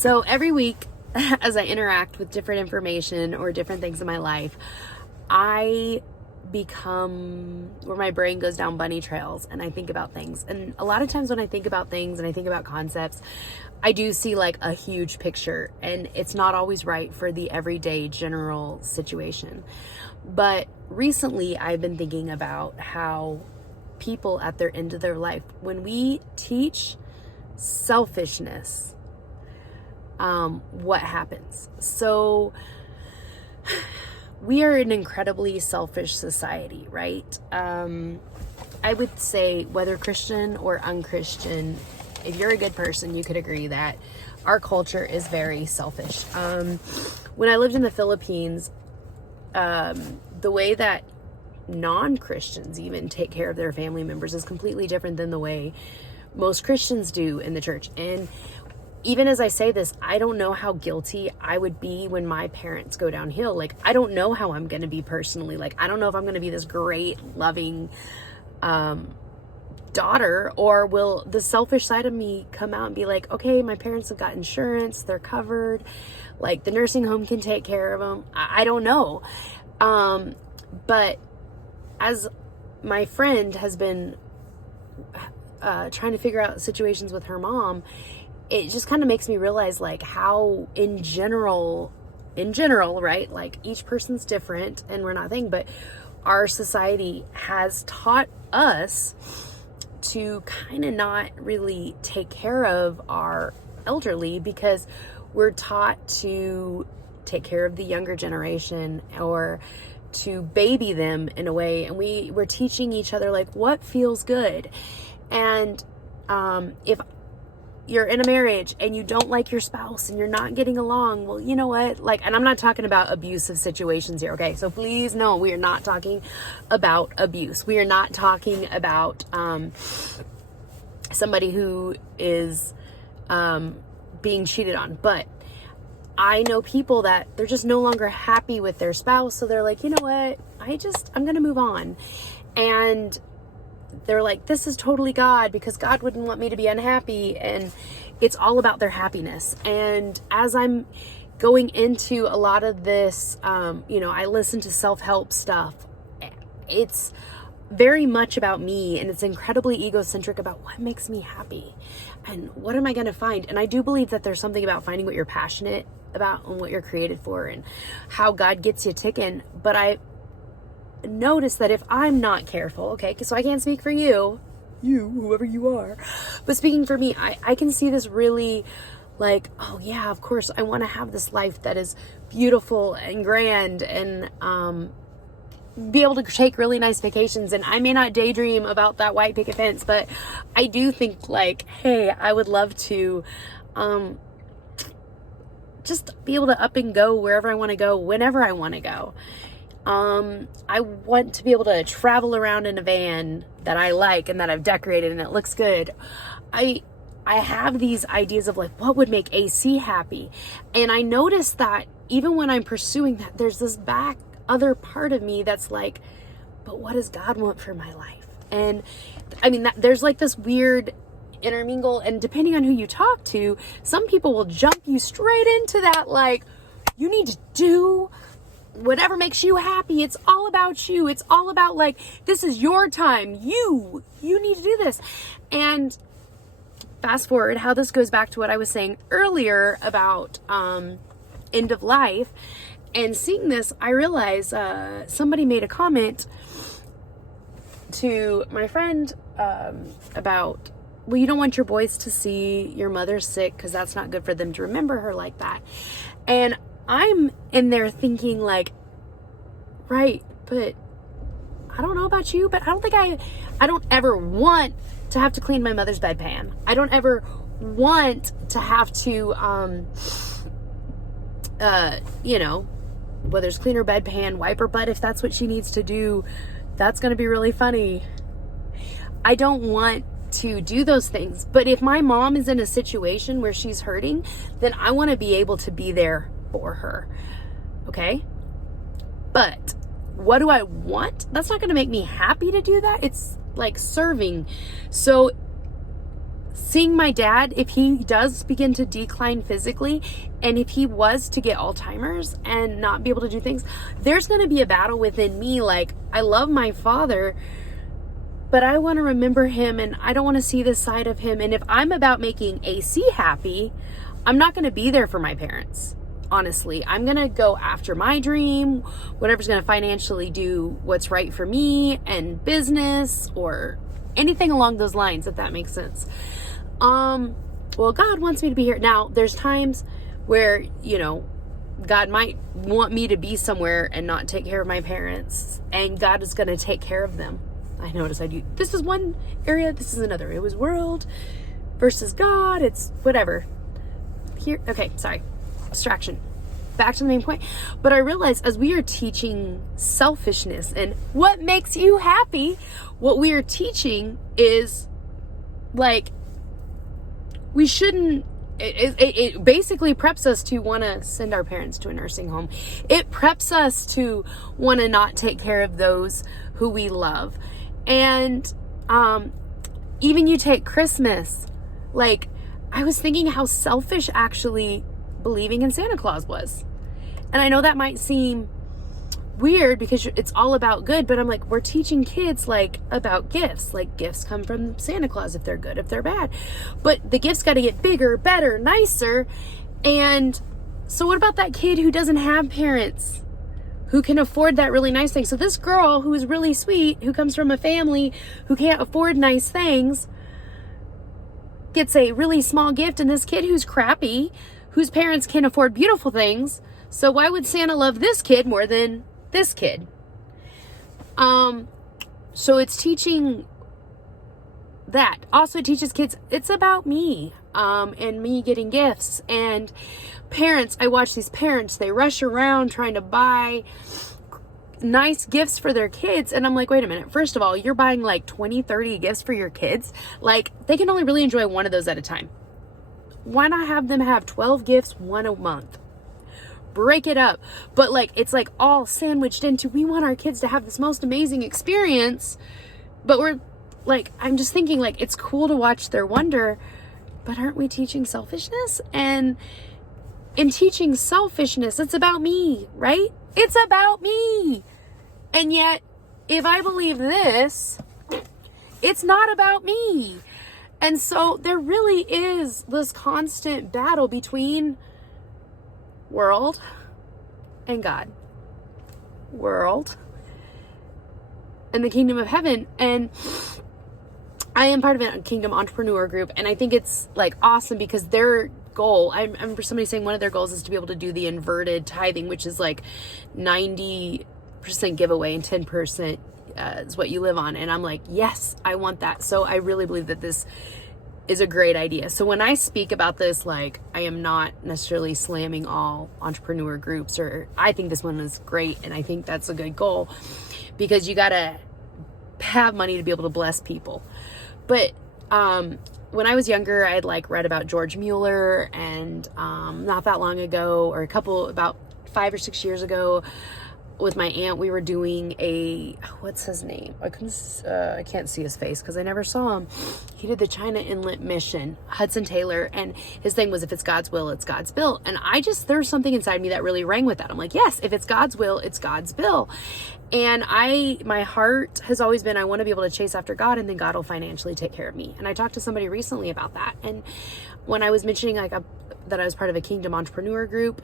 So every week, as I interact with different information or different things in my life, I become where my brain goes down bunny trails and I think about things. And a lot of times when I think about things and I think about concepts, I do see like a huge picture, and it's not always right for the everyday general situation. But recently I've been thinking about how people at their end of their life, when we teach selfishness, what happens? So we are an incredibly selfish society, right? I would say whether Christian or unchristian, if you're a good person, you could agree that our culture is very selfish. When I lived in the Philippines, the way that non-Christians even take care of their family members is completely different than the way most Christians do in the church. And even as I say this, I don't know how guilty I would be when my parents go downhill. Like, I don't know how I'm going to be personally. Like, I don't know if I'm going to be this great, loving daughter, or will the selfish side of me come out and be like, okay, my parents have got insurance, they're covered, like the nursing home can take care of them. I don't know. But as my friend has been trying to figure out situations with her mom, it just kind of makes me realize like how in general, right? Like each person's different and we're not but our society has taught us to kind of not really take care of our elderly because we're taught to take care of the younger generation or to baby them in a way. And we're teaching each other like what feels good. And if you're in a marriage and you don't like your spouse and you're not getting along, well, you know what? Like, and I'm not talking about abusive situations here, okay? So please, no, we are not talking about abuse. We are not talking about somebody who is being cheated on. But I know people that they're just no longer happy with their spouse. So they're like, you know what? I'm going to move on. And they're like, this is totally God because God wouldn't want me to be unhappy. And it's all about their happiness. And as I'm going into a lot of this, I listen to self-help stuff. It's very much about me, and it's incredibly egocentric about what makes me happy and what am I going to find. And I do believe that there's something about finding what you're passionate about and what you're created for and how God gets you ticking. But I notice that if I'm not careful, okay, so I can't speak for you, whoever you are, but speaking for me, I can see this really like, oh yeah, of course I want to have this life that is beautiful and grand and be able to take really nice vacations. And I may not daydream about that white picket fence, but I do think like, hey, I would love to just be able to up and go wherever I want to go, whenever I want to go. I want to be able to travel around in a van that I like and that I've decorated and it looks good. I have these ideas of like, what would make AC happy? And I notice that even when I'm pursuing that, there's this back other part of me that's like, but what does God want for my life? And I mean, there's like this weird intermingle, and depending on who you talk to, some people will jump you straight into that. Like, you need to do whatever makes you happy. It's all about you. It's all about like, this is your time. You need to do this. And fast forward, how this goes back to what I was saying earlier about end of life. And seeing this, I realized somebody made a comment to my friend about, well, you don't want your boys to see your mother sick because that's not good for them to remember her like that. And I'm in there thinking like, right, but I don't know about you, but I don't ever want to have to clean my mother's bedpan. I don't ever want to have to, whether it's clean her bedpan, wipe her butt if that's what she needs to do. That's going to be really funny. I don't want to do those things. But if my mom is in a situation where she's hurting, then I want to be able to be there for her. Okay? But what do I want? That's not going to make me happy to do that. It's like serving. So seeing my dad, if he does begin to decline physically, and if he was to get Alzheimer's and not be able to do things, there's going to be a battle within me. Like, I love my father, but I want to remember him, and I don't want to see this side of him. And if I'm about making AC happy, I'm not going to be there for my parents. Honestly, I'm going to go after my dream, whatever's going to financially do what's right for me and business or anything along those lines, if that makes sense. Well, God wants me to be here. Now, there's times where, God might want me to be somewhere and not take care of my parents, and God is going to take care of them. I notice I do. This is one area, this is another. It was world versus God. It's whatever. Here, okay, sorry. Distraction. Back to the main point. But I realized as we are teaching selfishness and what makes you happy, what we are teaching is like, we shouldn't, it basically preps us to want to send our parents to a nursing home. It preps us to want to not take care of those who we love. And even you take Christmas, like, I was thinking how selfish actually believing in Santa Claus was. And I know that might seem weird because it's all about good, but I'm like, we're teaching kids like about gifts. Like, gifts come from Santa Claus if they're good, if they're bad. But the gifts got to get bigger, better, nicer. And so what about that kid who doesn't have parents who can afford that really nice thing? So this girl who is really sweet, who comes from a family who can't afford nice things, gets a really small gift, and this kid who's crappy, whose parents can't afford beautiful things. So why would Santa love this kid more than this kid? So it's teaching that. Also, it teaches kids it's about me, and me getting gifts. And parents, I watch these parents, they rush around trying to buy nice gifts for their kids, and I'm like, wait a minute, first of all, you're buying like 20, 30 gifts for your kids. Like, they can only really enjoy one of those at a time. Why not have them have 12 gifts, one a month? Break it up. But like, it's like all sandwiched into, we want our kids to have this most amazing experience, but we're like, I'm just thinking, like, it's cool to watch their wonder, but aren't we teaching selfishness? And in teaching selfishness, it's about me, right? It's about me. And yet, if I believe this, it's not about me. And so there really is this constant battle between world and God. World and the kingdom of heaven. And I am part of a kingdom entrepreneur group, and I think it's like awesome because their goal, I remember somebody saying one of their goals is to be able to do the inverted tithing, which is like 90% giveaway and 10% is what you live on. And I'm like, yes, I want that. So I really believe that this is a great idea. So when I speak about this, like, I am not necessarily slamming all entrepreneur groups, or I think this one is great. And I think that's a good goal because you got to have money to be able to bless people. But, when I was younger, I had like read about George Mueller, and not that long ago, or about 5 or 6 years ago, with my aunt, we were doing what's his name? I can't see his face because I never saw him. He did the China Inlet Mission, Hudson Taylor, and his thing was, if it's God's will, it's God's bill. And there's something inside me that really rang with that. I'm like, yes, if it's God's will, it's God's bill. And my heart has always been, I want to be able to chase after God, and then God will financially take care of me. And I talked to somebody recently about that. And when I was mentioning that I was part of a kingdom entrepreneur group,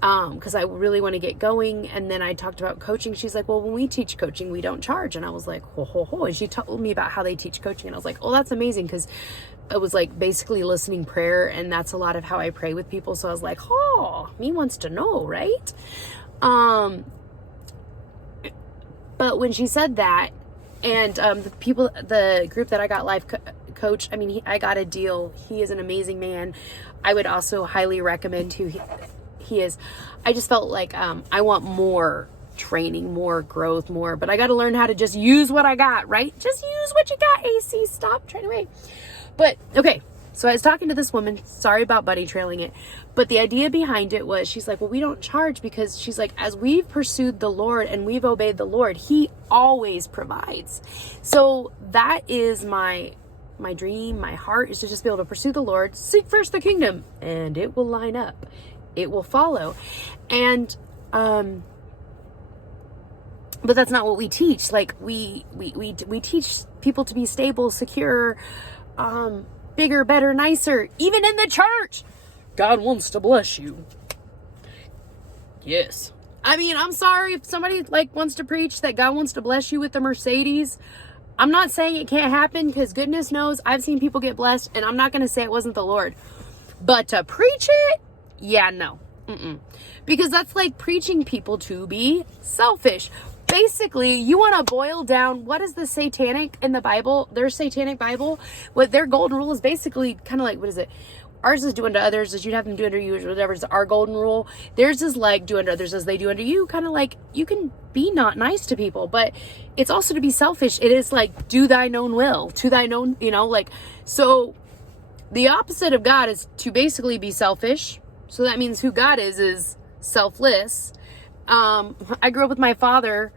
because I really want to get going. And then I talked about coaching. She's like, well, when we teach coaching, we don't charge. And I was like, ho, ho, ho. And she told me about how they teach coaching. And I was like, oh, that's amazing. Because it was like basically listening prayer. And that's a lot of how I pray with people. So I was like, oh, me wants to know, right? But when she said that, and the group that I got life coach, I mean, I got a deal. He is an amazing man. I would also highly recommend who he is. I just felt like I want more training, more growth, more, but I got to learn how to just use what I got, right? Just use what you got, AC. Stop trying to wait. But okay, so I was talking to this woman. Sorry about bunny trailing it. But the idea behind it was, she's like, well, we don't charge because she's like, as we've pursued the Lord and we've obeyed the Lord, he always provides. So that is my my dream, my heart is to just be able to pursue the Lord, seek first the kingdom, and it will line up. It will follow. And, but that's not what we teach. Like we teach people to be stable, secure, bigger, better, nicer, even in the church. God wants to bless you. Yes. I mean, I'm sorry if somebody like wants to preach that God wants to bless you with the Mercedes. I'm not saying it can't happen, because goodness knows I've seen people get blessed, and I'm not going to say it wasn't the Lord. But to preach it, yeah, no. Because that's like preaching people to be selfish. Basically, you want to boil down what is the satanic in the Bible, their satanic Bible, what their golden rule is basically kind of like, what is it? Ours is do unto others as you'd have them do unto you, or whatever is our golden rule. Theirs is like do unto others as they do unto you. Kind of like you can be not nice to people, but it's also to be selfish. It is like do thine own will, to thine own, like, so the opposite of God is to basically be selfish. So that means who God is selfless. I grew up with my father,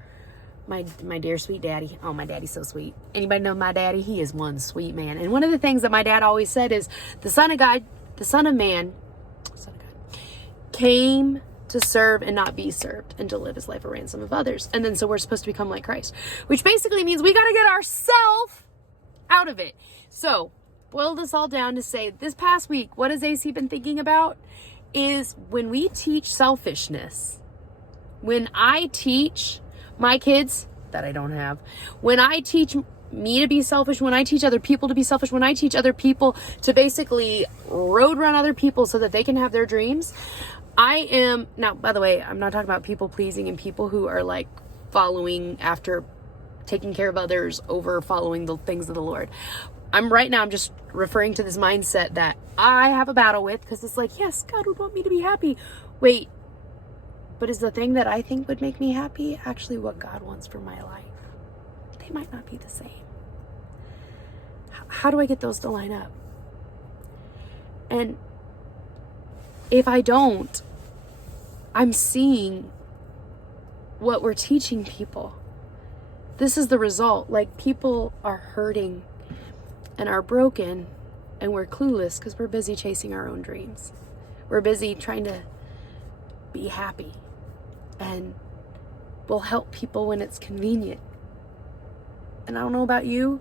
my dear sweet daddy. Oh, my daddy's so sweet. Anybody know my daddy? He is one sweet man. And one of the things that my dad always said is the Son of God, the Son of Man, Son of God, came to serve and not be served, and to live his life a ransom of others. And then so we're supposed to become like Christ, which basically means we got to get ourselves out of it. So boil this all down to say this past week, what has AC been thinking about is when we teach selfishness, when I teach my kids that I don't have, when I teach me to be selfish, when I teach other people to be selfish, when I teach other people to basically road run other people so that they can have their dreams, I am, now, by the way, I'm not talking about people pleasing and people who are like following after taking care of others over following the things of the Lord. I'm just referring to this mindset that I have a battle with, because it's like, yes, God would want me to be happy. Wait, but is the thing that I think would make me happy actually what God wants for my life? They might not be the same. How do I get those to line up? And if I don't, I'm seeing what we're teaching people. This is the result. Like, people are hurting and are broken, and we're clueless because we're busy chasing our own dreams. We're busy trying to be happy, and we'll help people when it's convenient. And I don't know about you,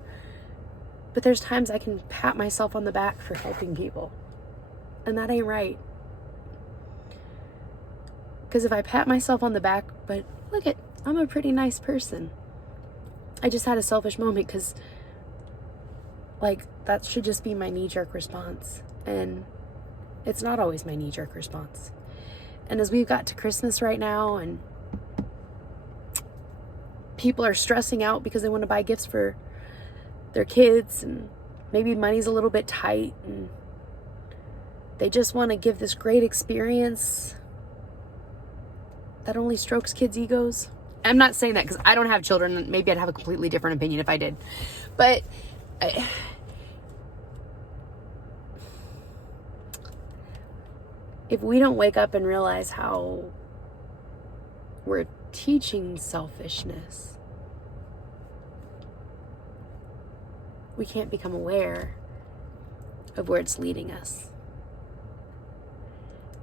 but there's times I can pat myself on the back for helping people, and that ain't right. Because if I pat myself on the back, but look at, I'm a pretty nice person. I just had a selfish moment, because like, that should just be my knee-jerk response. And it's not always my knee-jerk response. And as we've got to Christmas right now, and people are stressing out because they want to buy gifts for their kids, and maybe money's a little bit tight, and they just want to give this great experience that only strokes kids' egos. I'm not saying that because I don't have children. Maybe I'd have a completely different opinion if I did. But if we don't wake up and realize how we're teaching selfishness, we can't become aware of where it's leading us.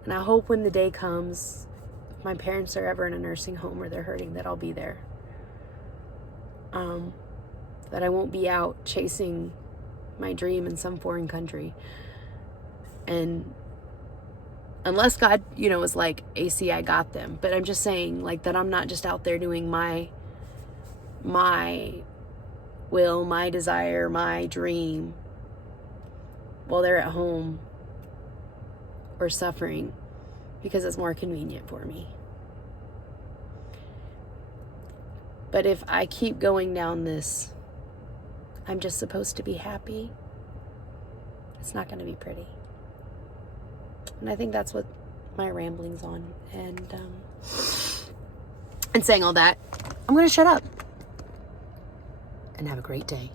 And I hope when the day comes, if my parents are ever in a nursing home or they're hurting, that I'll be there. That I won't be out chasing my dream in some foreign country. And unless God, is like, AC, I got them. But I'm just saying, like, that I'm not just out there doing my will, my desire, my dream, while they're at home or suffering because it's more convenient for me. But if I keep going down this, I'm just supposed to be happy, it's not going to be pretty. And I think that's what my rambling's on. And saying all that, I'm going to shut up and have a great day.